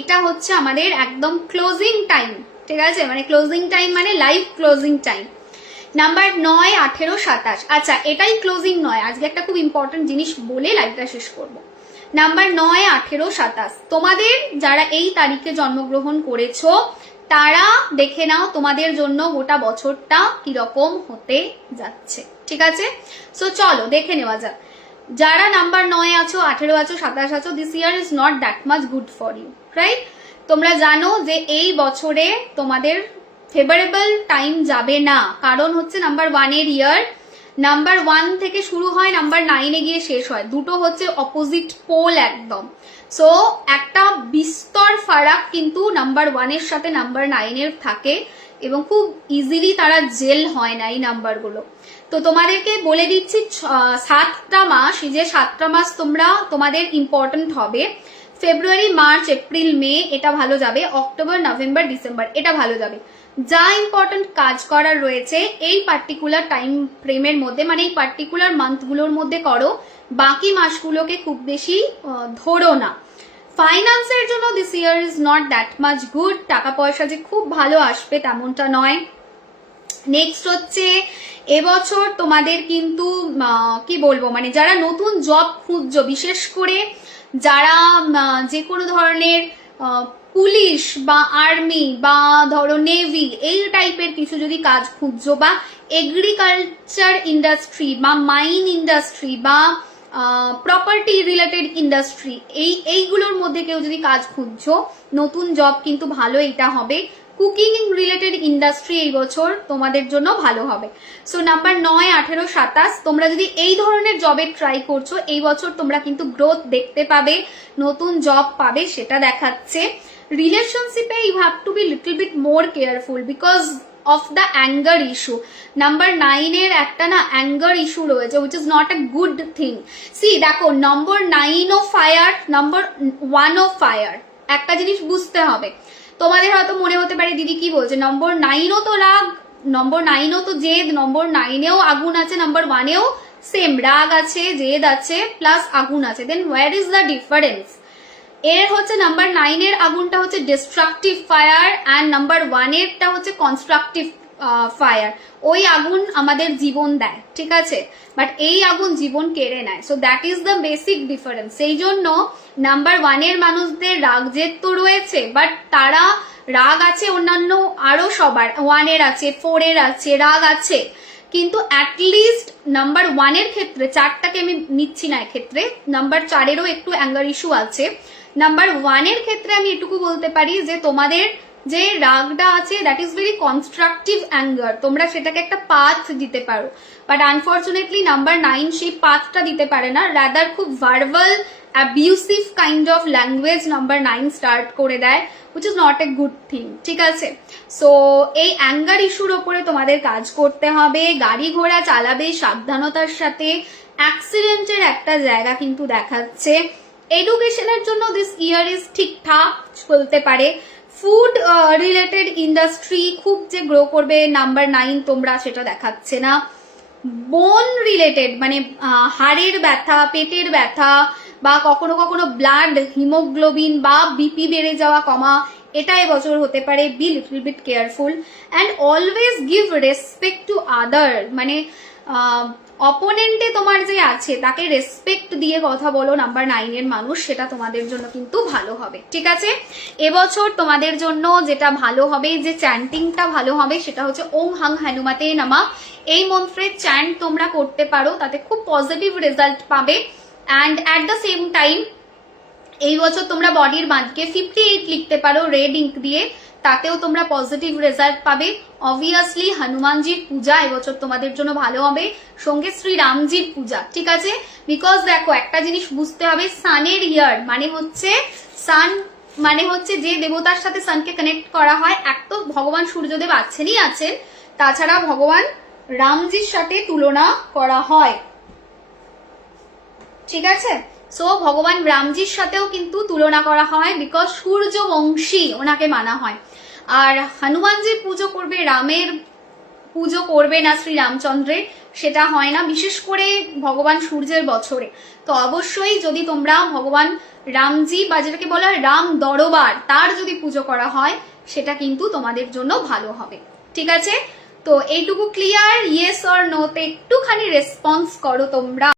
এটা হচ্ছে আমাদের একদম ক্লোজিং টাইম, ঠিক আছে, মানে ক্লোজিং টাইম মানে লাইভ ক্লোজিং টাইম। নাম্বার 9, 18, 27। আচ্ছা, এটাই ক্লোজিং নয়, আজকে একটা খুব ইম্পর্টেন্ট জিনিস বলে লাইভটা শেষ করব। নাম্বার 9, 18, 27, তোমাদের যারা এই তারিখে জন্মগ্রহণ করেছো তারা দেখে নাও তোমাদের জন্য গোটা বছরটা কিরকম হতে যাচ্ছে, ঠিক আছে। সো চলো দেখে নেওয়া যাক। যারা নাম্বার 9 আছো, 18 আছো, 27 আছো, this year is not that much good for you, right. তোমরা জানো যে এই বছরে তোমাদের ফেভারেবল টাইম যাবে না, কারণ হচ্ছে নাম্বার 1 এর ইয়ার। নাম্বার 1 থেকে শুরু হয়, নাম্বার 9 গিয়ে শেষ হয়, দুটো হচ্ছে অপোজিট পোল একদম। সো একটা বিস্তর ফারাক কিন্তু নাম্বার 1 এর সাথে নাম্বার 9 এর থাকে এবং খুব ইজিলি তারা জেল হয় না এই নাম্বারগুলো। তো তোমাদেরকে বলে দিচ্ছি 7টা মাস, যে 7টা মাস তোমাদের ইম্পর্টেন্ট হবে। ফেব্রুয়ারি, মার্চ, এপ্রিল, মে এটা ভালো যাবে, অক্টোবর, নভেম্বর, ডিসেম্বর এটা ভালো যাবে। যা ইম্পর্টেন্ট কাজ করার রয়েছে এই পার্টিকুলার টাইম ফ্রেমের মধ্যে, মানে এই পার্টিকুলার মান্থগুলোর মধ্যে করো, বাকি মাসগুলোকে খুব বেশি ধরো না। ফাইন্যান্সের জন্য this year is not that much good, টাকা পয়সা যে খুব ভালো আসবে তেমনটা নয়। নেক্সট হচ্ছে এবছর তোমাদের কিন্তু কি বলবো, মানে যারা নতুন জব খুঁজছো, বিশেষ করে যারা যে কোনো ধরনের পুলিশ বা আর্মি বা ধরো নেভি এই টাইপের কিছু যদি কাজ খুঁজছো, বা এগ্রিকালচার ইন্ডাস্ট্রি বা মাইন ইন্ডাস্ট্রি বা প্রপার্টি রিলেটেড ইন্ডাস্ট্রি এইগুলোর মধ্যে কেউ যদি কাজ খুঁজছো, নতুন জব কিন্তু ভালো এটা হবে। কুকিং রিলেটেড ইন্ডাস্ট্রি এই বছর তোমাদের জন্য ভালো হবে। সো নাম্বার 9, 18, 27 তোমরা যদি এই ধরনের জবে ট্রাই করছো, এই বছর তোমরা কিন্তু গ্রোথ দেখতে পাবে, নতুন জব পাবে, সেটা দেখাচ্ছে। রিলেশনশিপে you have to be little bit more careful because of the anger issue. Number 9 এর একটা না অ্যাঙ্গার ইস্যু রয়েছে, which is not a good thing. See দেখো, নম্বর 9 ও ফায়ার, নম্বর 1 ও ফায়ার, একটা জিনিস বুঝতে হবে। তোমাদের হয়তো মনে হতে পারে দিদি কি বলছে, নম্বর 9 ও তো রাগ, নম্বর 9 ও তো জেদ, নম্বর 9 এও আগুন আছে, নাম্বার 1 এও সেম রাগ আছে, জেদ আছে, প্লাস আগুন আছে, দেন ওয়ার ইজ দ্য ডিফারেন্স? এর হচ্ছে নাম্বার 9 এর আগুনটা হচ্ছে ডিস্ট্রাকটিভ ফায়ার অ্যান্ড নাম্বার 1 এরটা হচ্ছে কনস্ট্রাকটিভ ফায়ার। ওই আগুন আমাদের জীবন দেয়, ঠিক আছে, বাট এই আগুন জীবন কেড়ে নেয়। So that is the basic difference. সেই জন্য নাম্বার 1 এর মানুষদের রাগ জেদ তো রয়েছে, বাট তারা রাগ আছে অন্যান্য আরো সবার, 1 এর আছে, 4 এর আছে, রাগ আছে, কিন্তু অ্যাটলিস্ট নাম্বার 1 এর ক্ষেত্রে, 4টাকে আমি নিচ্ছি না এক্ষেত্রে, নাম্বার 4 এরও একটু অ্যাঙ্গার ইস্যু আছে। নাম্বার 1 এর ক্ষেত্রে আমি এটুকু বলতে পারি যে তোমাদের যে রাগটা আছে that is very constructive anger, তোমরা সেটাকে একটা পাথ দিতে পারো, বাট আনফর্চুনেটলি নাম্বার 9 সেই পাথটা দিতে পারে না, রাদার খুব verbal abusive kind of language number 9 start করে দেয়, which is not a good thing, ঠিক আছে। সো এই অ্যাঙ্গার ইস্যুর ওপরে তোমাদের কাজ করতে হবে, গাড়ি ঘোড়া চালাবে সাবধানতার সাথে, অ্যাক্সিডেন্টের একটা জায়গা কিন্তু দেখাচ্ছে। এডুকেশনের জন্য দিস ইয়ার ইজ ঠিকঠাক চলতে পারে। ফুড রিলেটেড ইন্ডাস্ট্রি খুব যে গ্রো করবে নাম্বার 9 তোমরা সেটা দেখাচ্ছে না। বোন রিলেটেড মানে হাড়ের ব্যথা, পেটের ব্যথা, বা কখনো কখনো ব্লাড হিমোগ্লোবিন বা বিপি বেড়ে যাওয়া কমা, এটা এবছর হতে পারে। Be little bit careful and always give respect to other, মানে অপোনেন্টে তোমার যে আছে তাকে রেসপেক্ট দিয়ে কথা বলো নাম্বার 9 এর মানুষ, সেটা তোমাদের জন্য কিন্তু ভালো হবে, ঠিক আছে। এবছর তোমাদের জন্য যেটা ভালো হবে, যে চ্যান্টিংটা ভালো হবে, সেটা হচ্ছে ওম হাং হনুমাতে নামা। এই মন্ত্রের চ্যান্ট তোমরা করতে পারো, তাতে খুব পজিটিভ রেজাল্ট পাবে। And at the same time এই বছর তোমরা বডির বাঁধকে 58 লিখতে পারো রেড ইঙ্ক দিয়ে, তাতেও তোমরা পজিটিভ রেজাল্ট পাবে। অবভিয়াসলি হনুমানজির পূজা এবছর তোমাদের জন্য ভালো হবে, সঙ্গে শ্রী রামজির পূজা, ঠিক আছে। বিকজ দেখো একটা জিনিস বুঝতে হবে, সানের ইয়ার মানে হচ্ছে সান, মানে হচ্ছে যে দেবতার সাথে সানকে কানেক্ট করা হয়, এক তো ভগবান সূর্যদেব আছেনই আছেন, তাছাড়া ভগবান রামজির সাথে তুলনা করা হয়, ঠিক আছে। সো ভগবান রামজির সাথেও কিন্তু তুলনা করা হয়, বিকজ সূর্যবংশী ওনাকে মানা হয়। আর হনুমানজির পুজো করবে, রামের পুজো করবে না শ্রী রামচন্দ্রের, সেটা হয় না, বিশেষ করে ভগবান সূর্যের বছরে। তো অবশ্যই যদি তোমরা ভগবান রামজি বা যেটাকে বলা হয় রাম দরবার, তার যদি পুজো করা হয় সেটা কিন্তু তোমাদের জন্য ভালো হবে। ঠিক আছে, তো এইটুকু ক্লিয়ার? ইয়েস অর নো তে একটুখানি রেসপন্স করো তোমরা।